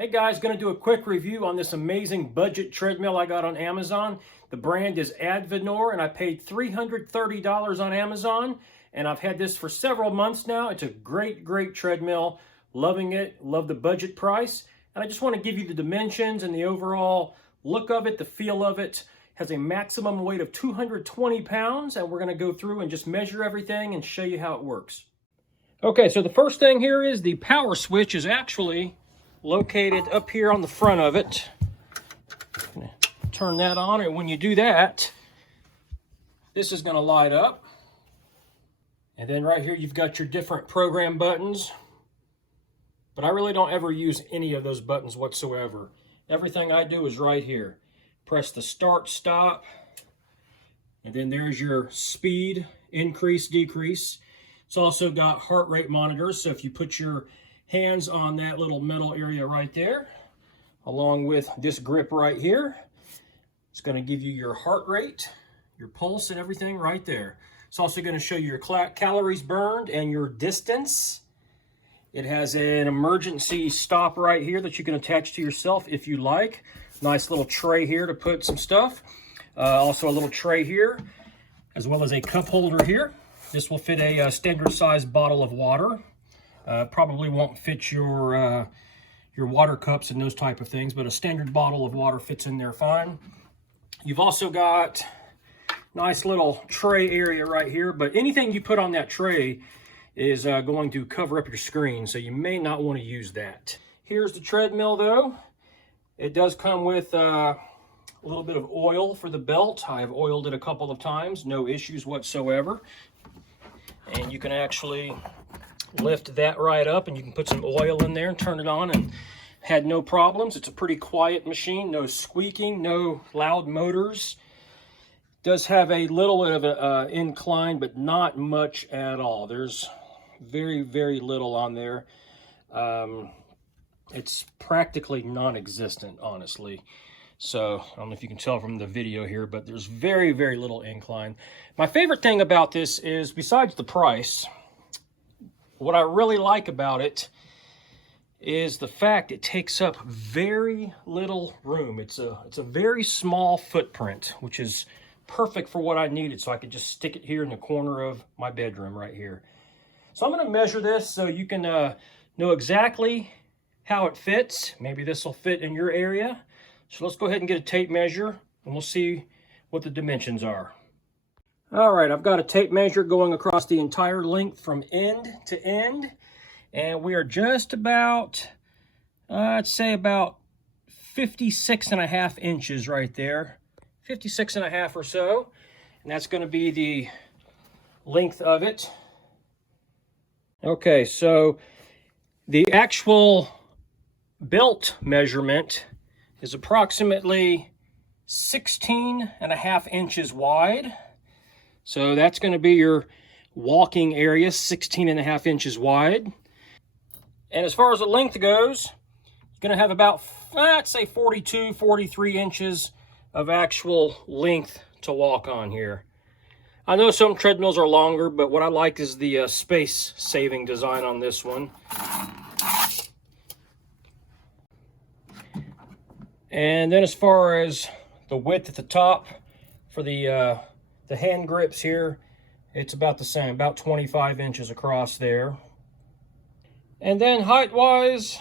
Hey guys, going to do a quick review on this amazing budget treadmill I got on Amazon. The brand is Advenor and I paid $330 on Amazon and I've had this for several months now. It's a great treadmill. Loving it, love the budget price. And I just want to give you the dimensions and the overall look of it, the feel of it. Has a maximum weight of 220 pounds and we're going to go through and just measure everything and show you how it works. Okay, so the first thing here is the power switch is actually located up here on the front of it. Turn that on, and when you do that, this is going to light up. And then right here you've got your different program buttons. But I really don't ever use any of those buttons whatsoever. Everything I do is right here. Press the start, stop, and then there's your speed, increase, decrease. It's also got heart rate monitors, so if you put your hands on that little metal area right there, along with this grip right here, it's going to give you your heart rate, your pulse, and everything right there. It's also going to show you your calories burned and your distance. It has an emergency stop right here that you can attach to yourself if you like. Nice little tray here to put some stuff. Also a little tray here, as well as a cup holder here. This will fit a standard size bottle of water. Probably won't fit your water cups and those type of things, but a standard bottle of water fits in there fine. You've also got nice little tray area right here, but anything you put on that tray is going to cover up your screen, so you may not want to use that. Here's the treadmill though. It does come with a little bit of oil for the belt. I've oiled it a couple of times, no issues whatsoever. And you can actually lift that right up and you can put some oil in there and turn it on, and had no problems. It's a pretty quiet machine, no squeaking, no loud motors. Does have a little bit of an incline, but not much at all. There's very little on there. It's practically non-existent, honestly. So I don't know if you can tell from the video here, but there's very little incline. My favorite thing about this is, besides the price, what I really like about it is the fact it takes up very little room. It's a very small footprint, which is perfect for what I needed. So I could just stick it here in the corner of my bedroom right here. So I'm going to measure this so you can know exactly how it fits. Maybe this will fit in your area. So let's go ahead and get a tape measure and we'll see what the dimensions are. All right, I've got a tape measure going across the entire length from end to end. And we are just about, I'd say about 56.5 inches right there. 56.5 or so. And that's going to be the length of it. Okay, so the actual belt measurement is approximately 16.5 inches wide. So that's going to be your walking area, 16.5 inches wide. And as far as the length goes, it's going to have about, I'd say 42, 43 inches of actual length to walk on here. I know some treadmills are longer, but what I like is the space-saving design on this one. And then as far as the width at the top for the hand grips here, it's about the same, about 25 inches across there. And then height-wise,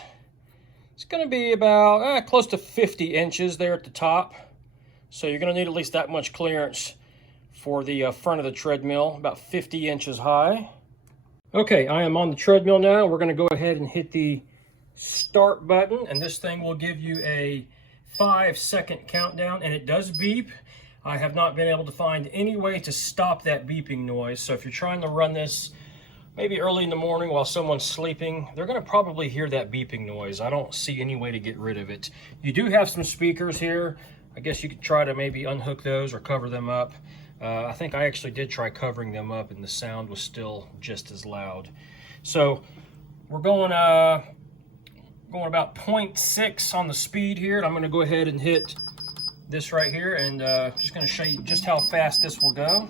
it's going to be about close to 50 inches there at the top. So you're going to need at least that much clearance for the front of the treadmill, about 50 inches high. Okay, I am on the treadmill now. We're going to go ahead and hit the start button, and this thing will give you a 5-second countdown, and it does beep. I have not been able to find any way to stop that beeping noise. So if you're trying to run this maybe early in the morning while someone's sleeping, they're going to probably hear that beeping noise. I don't see any way to get rid of it. You do have some speakers here. I guess you could try to maybe unhook those or cover them up. I think I actually did try covering them up and the sound was still just as loud. So we're going about 0.6 on the speed here, and I'm going to go ahead and hit this right here, and just going to show you just how fast this will go.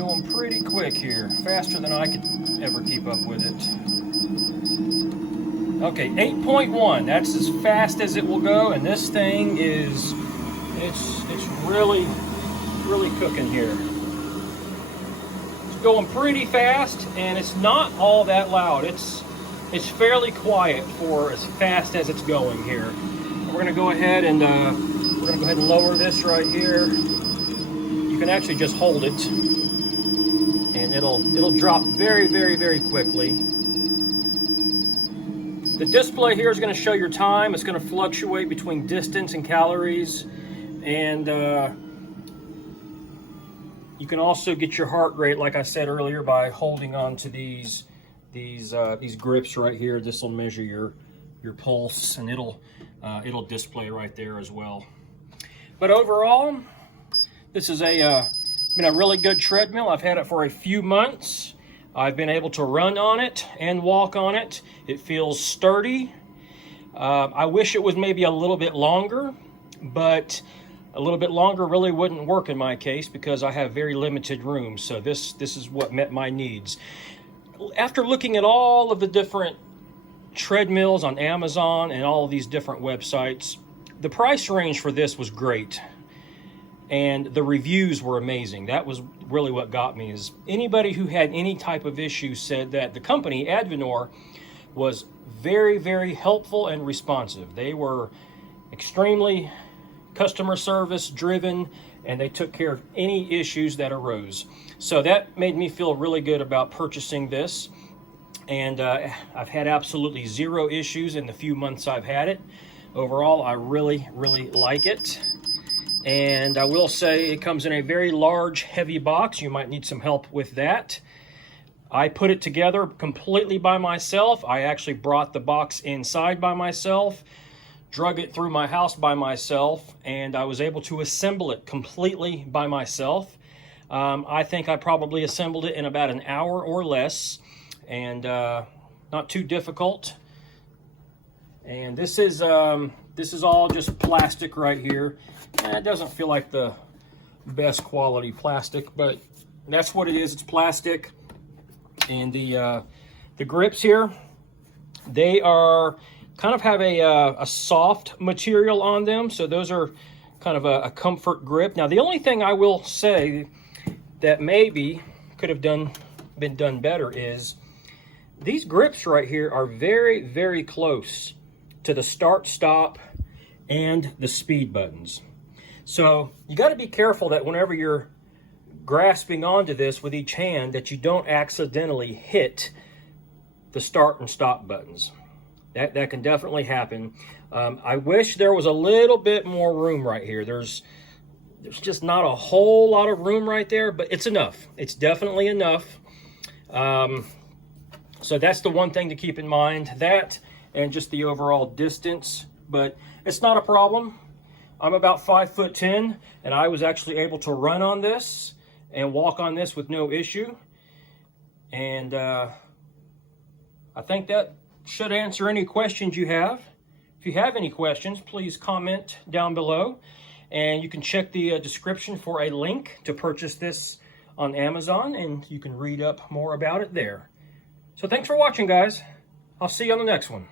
going pretty quick here, faster than I could ever keep up with it. Okay, 8.1, that's as fast as it will go, and this thing is, it's really cooking here. It's going pretty fast, and it's not all that loud. It's fairly quiet for as fast as it's going here. And we're gonna go ahead and lower this right here. You can actually just hold it, and it'll drop very quickly. The display here is going to show your time. It's going to fluctuate between distance and calories, and you can also get your heart rate, like I said earlier, by holding on to these grips right here. This will measure your pulse, and it'll display right there as well. But overall, this is been a really good treadmill. I've had it for a few months. I've been able to run on it and walk on it. It feels sturdy. I wish it was maybe a little bit longer, but a little bit longer really wouldn't work in my case because I have very limited room. So this is what met my needs. After looking at all of the different treadmills on Amazon and all of these different websites, the price range for this was great. And the reviews were amazing. That was really what got me, is anybody who had any type of issue said that the company, Advenor, was very helpful and responsive. They were extremely customer service driven, and they took care of any issues that arose. So that made me feel really good about purchasing this. And I've had absolutely zero issues in the few months I've had it. Overall, I really like it. And I will say it comes in a very large, heavy box. You might need some help with that. I put it together completely by myself. I actually brought the box inside by myself, drug it through my house by myself, and I was able to assemble it completely by myself. I think I probably assembled it in about an hour or less, and not too difficult. And this is all just plastic right here. It doesn't feel like the best quality plastic, but that's what it is. It's plastic. And the grips here, they are kind of have a soft material on them, so those are kind of a comfort grip. Now, the only thing I will say that maybe could have been done better is these grips right here are very close to the start, stop, and the speed buttons. So you got to be careful that whenever you're grasping onto this with each hand, that you don't accidentally hit the start and stop buttons. That can definitely happen. I wish there was a little bit more room right here. There's just not a whole lot of room right there, but it's enough. It's definitely enough. So that's the one thing to keep in mind. That and just the overall distance, but it's not a problem. I'm about 5'10", and I was actually able to run on this and walk on this with no issue. And I think that should answer any questions you have. If you have any questions, please comment down below, and you can check the description for a link to purchase this on Amazon, and you can read up more about it there. So thanks for watching, guys. I'll see you on the next one.